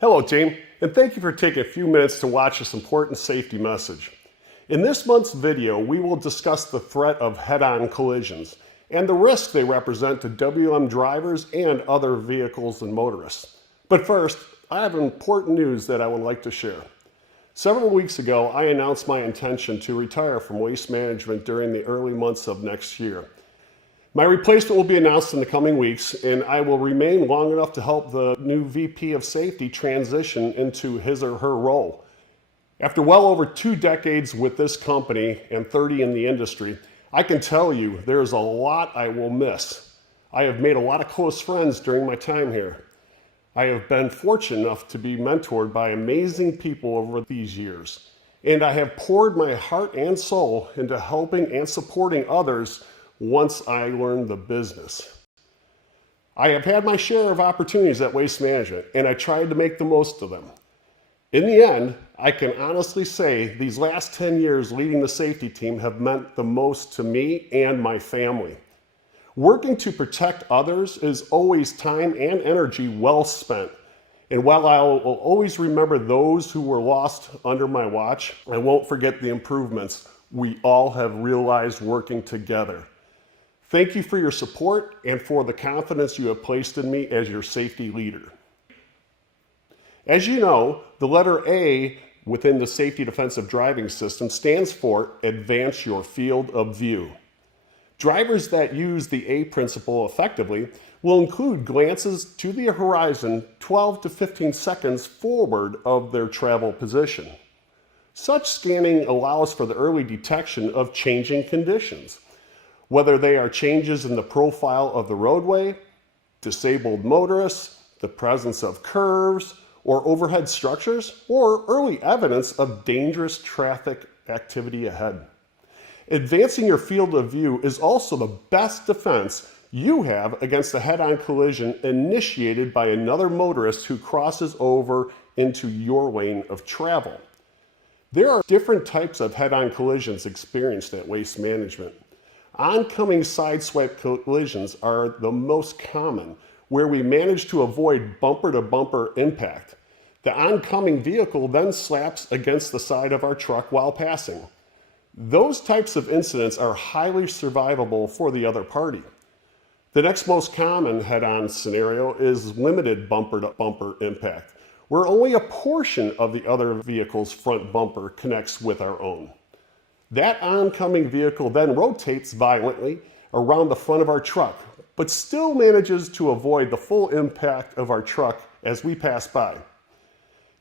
Hello team, and thank you for taking a few minutes to watch this important safety message. In this month's video, we will discuss the threat of head-on collisions and the risk they represent to WM drivers and other vehicles and motorists. But first, I have important news that I would like to share. Several weeks ago, I announced my intention to retire from waste management during the early months of next year. My replacement will be announced in the coming weeks, and I will remain long enough to help the new VP of Safety transition into his or her role. After well over 2 decades with this company and 30 in the industry, I can tell you there's a lot I will miss. I have made a lot of close friends during my time here. I have been fortunate enough to be mentored by amazing people over these years, and I have poured my heart and soul into helping and supporting others once I learned the business. I have had my share of opportunities at Waste Management, and I tried to make the most of them. In the end, I can honestly say these last 10 years leading the safety team have meant the most to me and my family. Working to protect others is always time and energy well spent. And while I will always remember those who were lost under my watch, I won't forget the improvements we all have realized working together. Thank you for your support and for the confidence you have placed in me as your safety leader. As you know, the letter A within the Safety Defensive Driving System stands for Advance Your Field of View. Drivers that use the A principle effectively will include glances to the horizon 12 to 15 seconds forward of their travel position. Such scanning allows for the early detection of changing conditions, whether they are changes in the profile of the roadway, disabled motorists, the presence of curves or overhead structures, or early evidence of dangerous traffic activity ahead. Advancing your field of view is also the best defense you have against a head-on collision initiated by another motorist who crosses over into your lane of travel. There are different types of head-on collisions experienced at Waste Management. Oncoming sideswipe collisions are the most common, where we manage to avoid bumper-to-bumper impact. The oncoming vehicle then slaps against the side of our truck while passing. Those types of incidents are highly survivable for the other party. The next most common head-on scenario is limited bumper-to-bumper impact, where only a portion of the other vehicle's front bumper connects with our own. That oncoming vehicle then rotates violently around the front of our truck, but still manages to avoid the full impact of our truck as we pass by.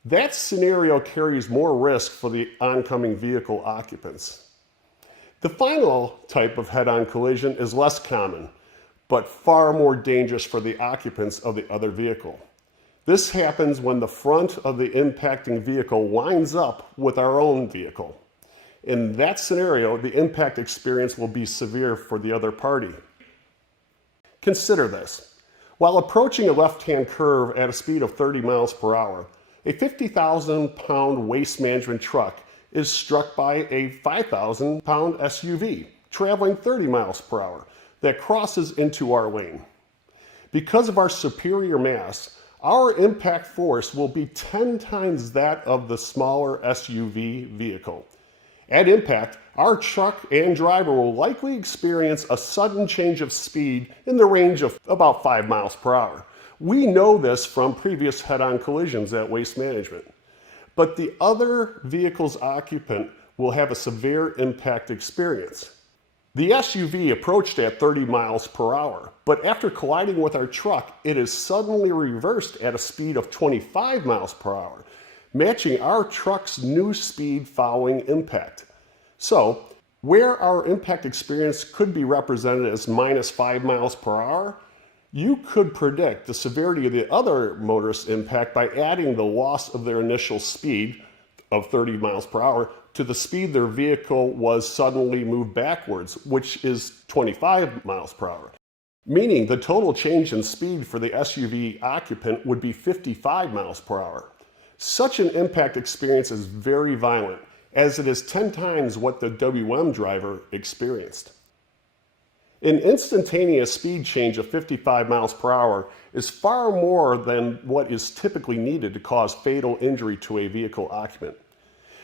That scenario carries more risk for the oncoming vehicle occupants. The final type of head-on collision is less common, but far more dangerous for the occupants of the other vehicle. This happens when the front of the impacting vehicle lines up with our own vehicle. In that scenario, the impact experience will be severe for the other party. Consider this. While approaching a left-hand curve at a speed of 30 miles per hour, a 50,000-pound waste management truck is struck by a 5,000-pound SUV traveling 30 miles per hour that crosses into our lane. Because of our superior mass, our impact force will be 10 times that of the smaller SUV vehicle. At impact, our truck and driver will likely experience a sudden change of speed in the range of about 5 miles per hour. We know this from previous head-on collisions at Waste Management. But the other vehicle's occupant will have a severe impact experience. The SUV approached at 30 miles per hour, but after colliding with our truck, it is suddenly reversed at a speed of 25 miles per hour, matching our truck's new speed following impact. So, where our impact experience could be represented as minus 5 miles per hour, you could predict the severity of the other motorist's impact by adding the loss of their initial speed of 30 miles per hour to the speed their vehicle was suddenly moved backwards, which is 25 miles per hour. Meaning the total change in speed for the SUV occupant would be 55 miles per hour. Such an impact experience is very violent, as it is 10 times what the WM driver experienced. An instantaneous speed change of 55 miles per hour is far more than what is typically needed to cause fatal injury to a vehicle occupant.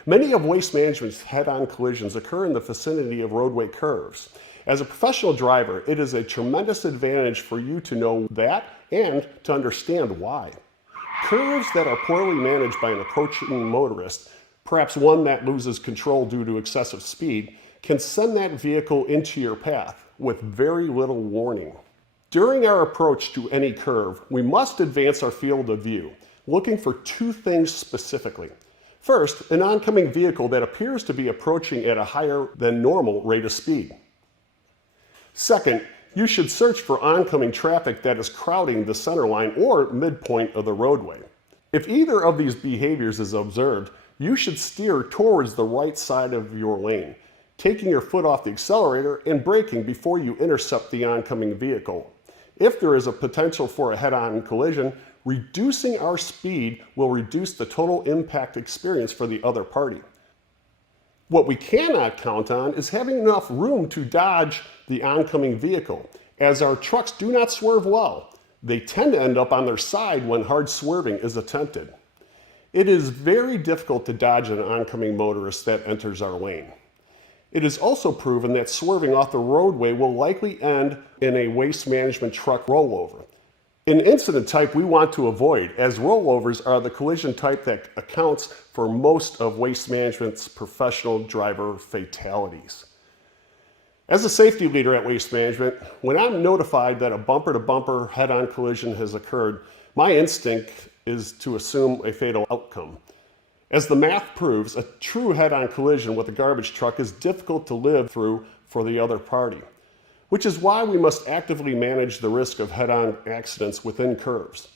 Many of Waste Management's head-on collisions occur in the vicinity of roadway curves. As a professional driver, it is a tremendous advantage for you to know that and to understand why. Curves that are poorly managed by an approaching motorist, perhaps one that loses control due to excessive speed, can send that vehicle into your path with very little warning. During our approach to any curve, we must advance our field of view, looking for two things specifically. First, an oncoming vehicle that appears to be approaching at a higher than normal rate of speed. Second, you should search for oncoming traffic that is crowding the center line or midpoint of the roadway. If either of these behaviors is observed, you should steer towards the right side of your lane, taking your foot off the accelerator and braking before you intercept the oncoming vehicle. If there is a potential for a head-on collision, reducing our speed will reduce the total impact experience for the other party. What we cannot count on is having enough room to dodge the oncoming vehicle, as our trucks do not swerve well. They tend to end up on their side when hard swerving is attempted. It is very difficult to dodge an oncoming motorist that enters our lane. It is also proven that swerving off the roadway will likely end in a Waste Management truck rollover. An incident type we want to avoid, as rollovers are the collision type that accounts for most of Waste Management's professional driver fatalities. As a safety leader at Waste Management, when I'm notified that a bumper-to-bumper head-on collision has occurred, my instinct is to assume a fatal outcome. As the math proves, a true head-on collision with a garbage truck is difficult to live through for the other party, which is why we must actively manage the risk of head-on accidents within curves.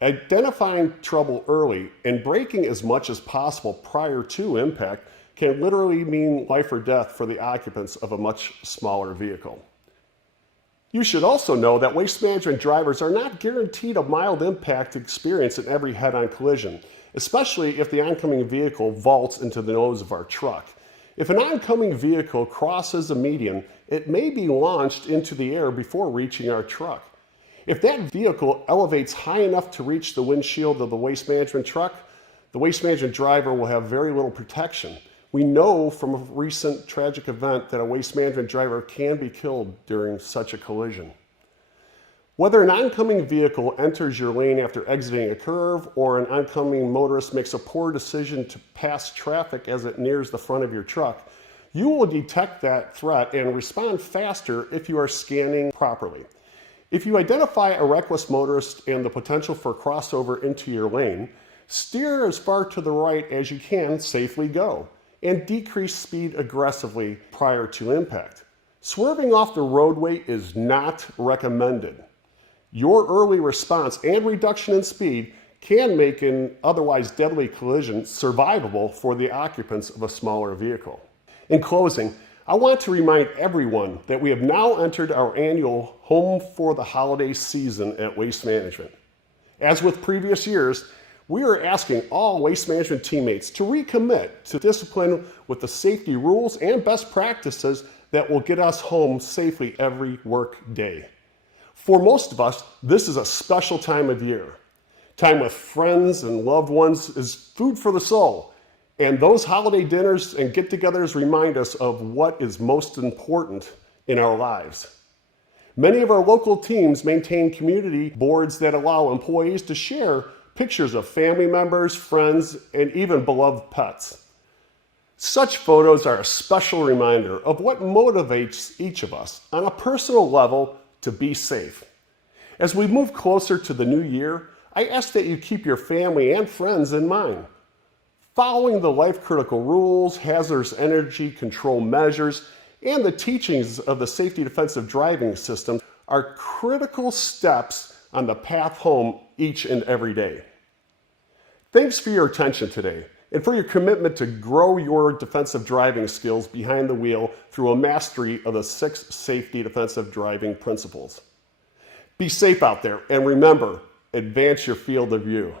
Identifying trouble early and braking as much as possible prior to impact can literally mean life or death for the occupants of a much smaller vehicle. You should also know that Waste Management drivers are not guaranteed a mild impact experience in every head-on collision, especially if the oncoming vehicle vaults into the nose of our truck. If an oncoming vehicle crosses a median, it may be launched into the air before reaching our truck. If that vehicle elevates high enough to reach the windshield of the Waste Management truck, the Waste Management driver will have very little protection. We know from a recent tragic event that a Waste Management driver can be killed during such a collision. Whether an oncoming vehicle enters your lane after exiting a curve or an oncoming motorist makes a poor decision to pass traffic as it nears the front of your truck, you will detect that threat and respond faster if you are scanning properly. If you identify a reckless motorist and the potential for crossover into your lane, steer as far to the right as you can safely go, and decrease speed aggressively prior to impact. Swerving off the roadway is not recommended. Your early response and reduction in speed can make an otherwise deadly collision survivable for the occupants of a smaller vehicle. In closing, I want to remind everyone that we have now entered our annual Home for the Holiday season at Waste Management. As with previous years, we are asking all Waste Management teammates to recommit to discipline with the safety rules and best practices that will get us home safely every work day. For most of us, this is a special time of year. Time with friends and loved ones is food for the soul, and those holiday dinners and get-togethers remind us of what is most important in our lives. Many of our local teams maintain community boards that allow employees to share pictures of family members, friends, and even beloved pets. Such photos are a special reminder of what motivates each of us on a personal level to be safe. As we move closer to the new year, I ask that you keep your family and friends in mind. Following the life-critical rules, hazardous energy control measures, and the teachings of the safety defensive driving system are critical steps on the path home each and every day. Thanks for your attention today and for your commitment to grow your defensive driving skills behind the wheel through a mastery of the 6 safety defensive driving principles. Be safe out there, and remember, advance your field of view.